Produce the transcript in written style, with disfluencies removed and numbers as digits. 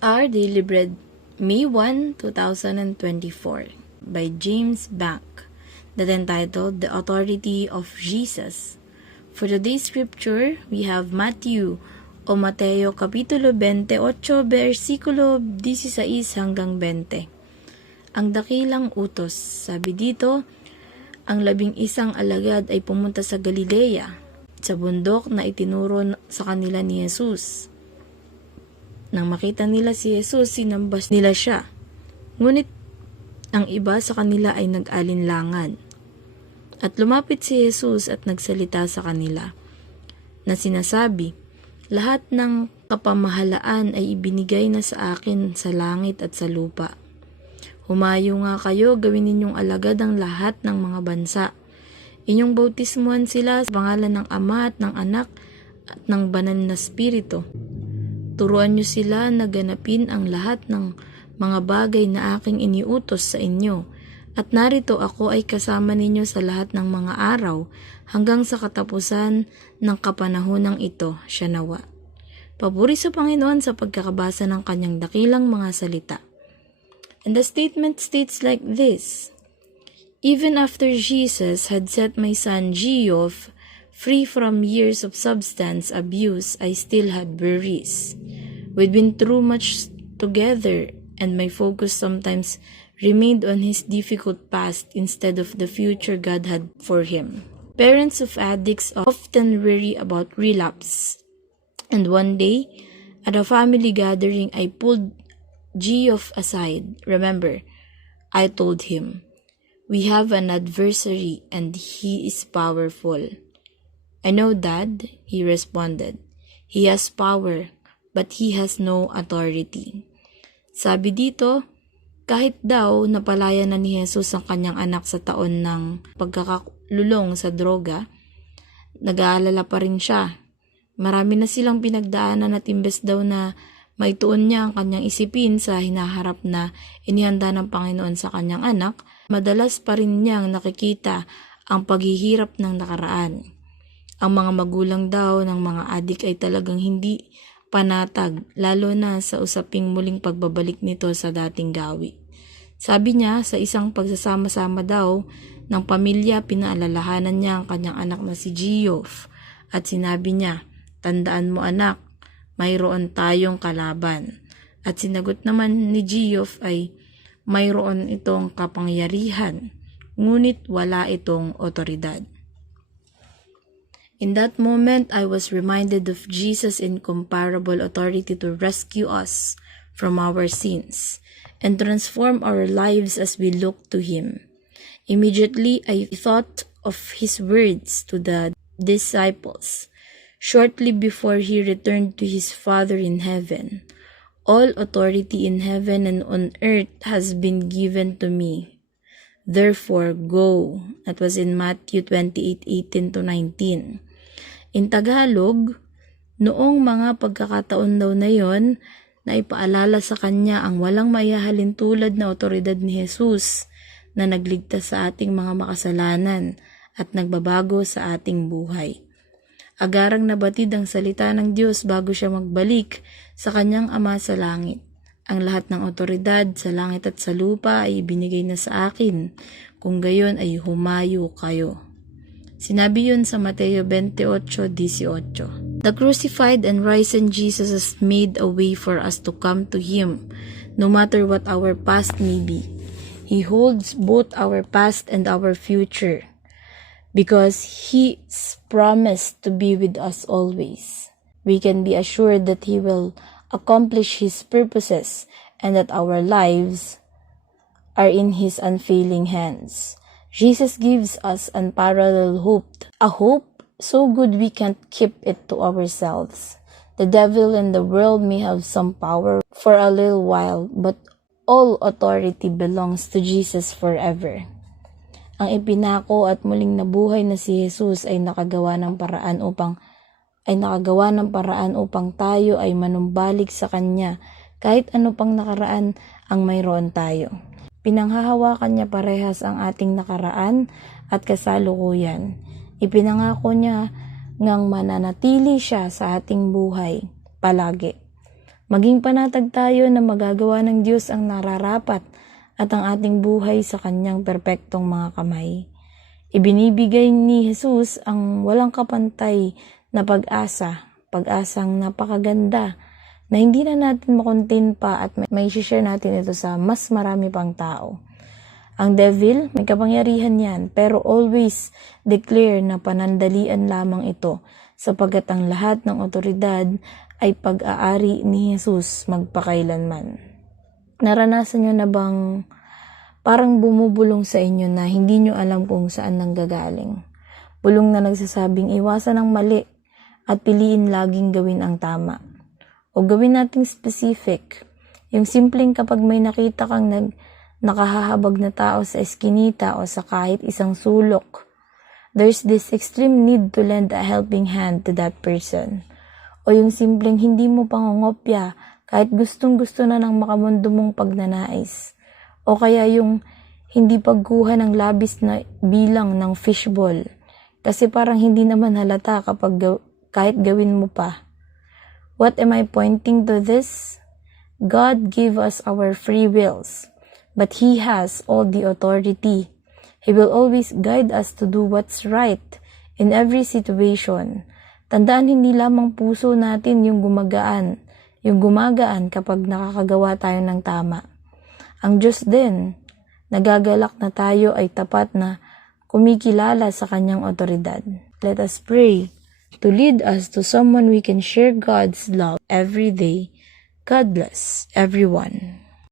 Our Daily Bread, May 1, 2024, by James Bank, that entitled The Authority of Jesus. For today's scripture, we have Matthew o Mateo Kapitulo 28, versikulo 16 hanggang 20. Ang dakilang utos, sabi dito, ang 11 alagad ay pumunta sa Galilea, sa bundok na itinuro sa kanila ni Jesus. Nang makita nila si Jesus, sinambas nila siya. Ngunit ang iba sa kanila ay nag-alinlangan. At lumapit si Jesus at nagsalita sa kanila, na sinasabi, lahat ng kapamahalaan ay ibinigay na sa akin sa langit at sa lupa. Humayo nga kayo, gawin ninyong alagad ang lahat ng mga bansa. Inyong bautismuhan sila sa pangalan ng Ama at ng Anak at ng Banal na Espiritu. Turuan niyo sila na ganapin ang lahat ng mga bagay na aking iniutos sa inyo, at narito ako ay kasama ninyo sa lahat ng mga araw hanggang sa katapusan ng kapanahonang ito, siya nawa. Papuri sa Panginoon sa pagkakabasa ng kanyang dakilang mga salita. And the statement states like this: even after Jesus had set my son Geoff free from years of substance abuse, I still had worries. We'd been through much together, and my focus sometimes remained on his difficult past instead of the future God had for him. Parents of addicts often worry about relapse. And one day, at a family gathering, I pulled Geoff aside. Remember, I told him, we have an adversary and he is powerful. I know, Dad, he responded. He has power, but he has no authority. Sabi dito, kahit daw napalaya na ni Jesus ang kanyang anak sa taon ng pagkakalulong sa droga, nag-aalala pa rin siya. Marami na silang pinagdaanan at imbes daw na maituon niya ang kanyang isipin sa hinaharap na inihanda ng Panginoon sa kanyang anak, madalas pa rin niyang nakikita ang paghihirap ng nakaraan. Ang mga magulang daw ng mga adik ay talagang hindi panatag, lalo na sa usaping muling pagbabalik nito sa dating gawi. Sabi niya, sa isang pagsasama-sama daw ng pamilya, pinaalalahanan niya ang kanyang anak na si Geoff at sinabi niya, tandaan mo anak, mayroon tayong kalaban. At sinagot naman ni Geoff ay, mayroon itong kapangyarihan, ngunit wala itong otoridad. In that moment, I was reminded of Jesus' incomparable authority to rescue us from our sins and transform our lives as we look to Him. Immediately, I thought of His words to the disciples shortly before He returned to His Father in heaven. All authority in heaven and on earth has been given to me. Therefore, go. That was in Matthew 28:18-19. In Tagalog, noong mga pagkakataon daw na yon, na ipaalala sa kanya ang walang maihahalin tulad na otoridad ni Jesus na nagligtas sa ating mga makasalanan at nagbabago sa ating buhay. Agarang nabatid ang salita ng Diyos bago siya magbalik sa kanyang Ama sa langit. Ang lahat ng otoridad sa langit at sa lupa ay ibinigay na sa akin, kung gayon ay humayo kayo. Sinabi yun sa Mateo 28:18. The crucified and risen Jesus has made a way for us to come to Him, no matter what our past may be. He holds both our past and our future, because He's promised to be with us always. We can be assured that He will accomplish His purposes and that our lives are in His unfailing hands. Jesus gives us unparalleled hope, a hope so good we can't keep it to ourselves. The devil and the world may have some power for a little while, but all authority belongs to Jesus forever. Ang ipinako at muling nabuhay na si Jesus ay nakagawa ng paraan upang tayo ay manumbalik sa Kanya kahit ano pang nakaraan ang mayroon tayo. Pinanghahawakan niya parehas ang ating nakaraan at kasalukuyan. Ipinangako niya ngang mananatili siya sa ating buhay palagi. Maging panatag tayo na magagawa ng Diyos ang nararapat at ang ating buhay sa Kanyang perpektong mga kamay. Ibinibigay ni Jesus ang walang kapantay na pag-asa, pag-asang napakaganda, na hindi na natin makontain pa at may share natin ito sa mas marami pang tao. Ang devil, may kapangyarihan yan, pero always declare na panandalian lamang ito, sapagkat ang lahat ng otoridad ay pag-aari ni Jesus magpakailanman. Naranasan nyo na bang parang bumubulong sa inyo na hindi nyo alam kung saan nanggagaling? Bulong na nagsasabing iwasan ang mali at piliin laging gawin ang tama. O gawin nating specific, yung simpleng kapag may nakita kang nakahahabag na tao sa eskinita o sa kahit isang sulok, there's this extreme need to lend a helping hand to that person. O yung simpleng hindi mo pangongopya kahit gustong-gusto na ng makamundo mong pagnanais. O kaya yung hindi pagkuha ng labis na bilang ng fishball. Kasi parang hindi naman halata kapag kahit gawin mo pa. What am I pointing to this? God gave us our free wills, but He has all the authority. He will always guide us to do what's right in every situation. Tandaan, hindi lamang puso natin yung gumagaan kapag nakakagawa tayo ng tama. Ang Diyos din, nagagalak na tayo ay tapat na kumikilala sa Kanyang otoridad. Let us pray to lead us to someone we can share God's love every day. God bless everyone.